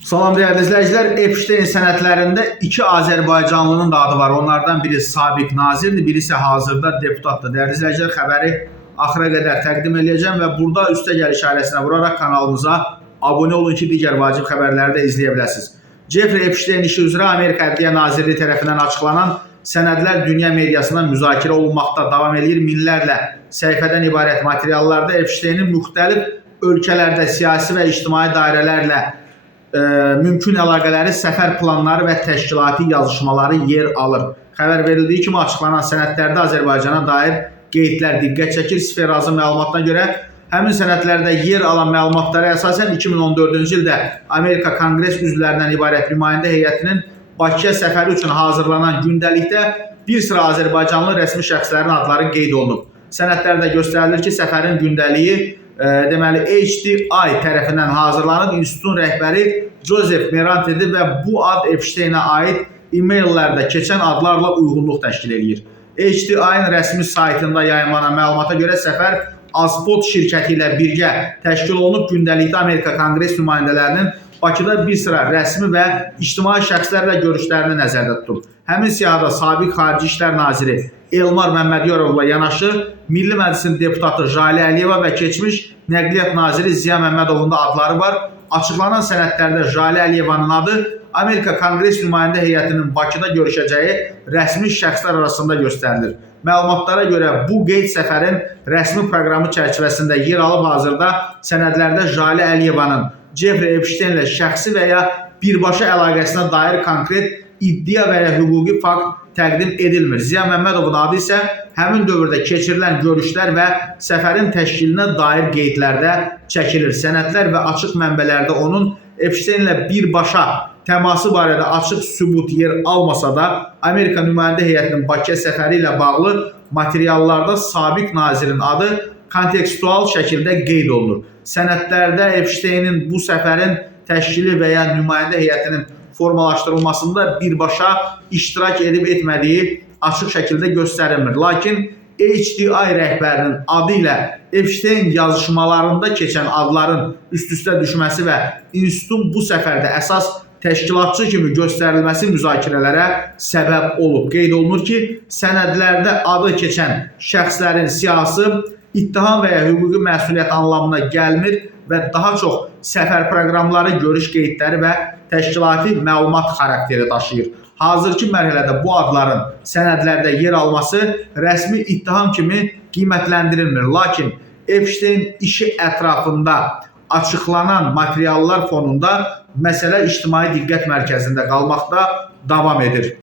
Salam değerli izləyicilər, Epstein sənədlərində iki Azərbaycanlının da adı var. Onlardan biri sabiq nazirdir, biri ise hazırda deputatdır. Değerli izləyicilər, xəbəri axıra qədər təqdim edəcəm və burada üstə gəl işarəsinə vuraraq kanalımıza abunə olun ki, digər vacib xəbərləri də izləyə biləsiniz. Jeffrey Epstein işi üzrə Amerika Ədliyyə Nazirliyi tərəfindən açıqlanan sənədlər dünya mediasında müzakirə olunmaqda davam edir. Minlərlə səhifədən ibarət materiallarda Epsteinin müxtəlif ölkələrdə siyasi və ictimai dairələrlə mümkün əlaqələri, səfər planları və təşkilati yazışmaları yer alır. Xəbər verildiyi kimi açıqlanan sənədlərdə Azərbaycana dair qeydlər diqqət çəkir. Sferazın məlumatına görə həmin sənədlərdə yer alan məlumatlara əsasən 2014-cü ildə Amerika Konqres üzvlərindən ibarət nümayəndə heyətinin Bakıya səfəri üçün hazırlanan gündəlikdə bir sıra Azərbaycanlı rəsmi şəxslərin adları qeyd olunub. Sənədlərdə göstərilir ki, səfərin gündəliyi deməli HDI tərəfindən hazırlanıb. İnstitutun rəhbəri Joseph Merantedir və bu ad Epsteinə aid e-maillərdə keçən adlarla uyğunluq təşkil edir. HDI-nin rəsmi saytında yayımlanan məlumata görə səfər Azpod şirkəti ilə birgə təşkil olunub. Gündəlikdə Amerika Konqres nümayəndələrinin Bakıda bir sıra rəsmi və ictimai şəxslərlə görüşlərini nəzərdə tutub. Həmin siyahıda sabiq Xarici İşlər Naziri Elmar Məmmədyorovla yanaşı Milli Məclisin deputatı Jale Əliyeva və keçmiş Nəqliyyat Naziri Ziya Məmmədovun da adları var. Açıqlanan sənədlərdə Jale Əliyevanın adı Amerika Konqres nümayəndə heyətinin Bakıda görüşəcəyi rəsmi şəxslər arasında göstərilir. Məlumatlara görə bu qeyd səfərin rəsmi proqramı çərçivəsində yer alıb. Hazırda sənədlərdə Jale Əliyevanın Jeffrey Epstein ilə şəxsi və ya birbaşa əlaqəsinə dair konkret iddia və ya hüquqi fakt təqdim edilmir. Ziya Məmmədovun adı isə həmin dövrdə keçirilən görüşlər və səfərin təşkilinə dair qeydlərdə çəkilir. Sənədlər və açıq mənbələrdə onun Epstein ilə birbaşa təması barədə açıq sübut yer almasa da, Amerika nümayəndə heyətinin Bakıya səfəri ilə bağlı materiallarda sabiq nazirin adı kontekstual şəkildə qeyd olunur. Sənədlərdə Epsteinin bu səfərin təşkili və ya nümayəndə heyətinin formalaşdırılmasında birbaşa iştirak edib etmədiyi açıq şəkildə göstərilmir. Lakin HDI rəhbərinin adı ilə Epstein yazışmalarında keçən adların üst-üstə düşməsi və institutun bu səfərdə əsas təşkilatçı kimi göstərilməsi müzakirələrə səbəb olub. Qeyd olunur ki, sənədlərdə adı keçən şəxslərin siyasi, ittiham və ya hüquqi məsuliyyət anlamına gəlmir və daha çox səfər proqramları, görüş qeydləri və təşkilati məlumat xarakteri daşıyır. Hazırki mərhələdə bu adların sənədlərdə yer alması rəsmi ittiham kimi qiymətləndirilmir. Lakin Epstein işi ətrafında açıqlanan materiallar fonunda məsələ ictimai diqqət mərkəzində qalmaqda davam edir.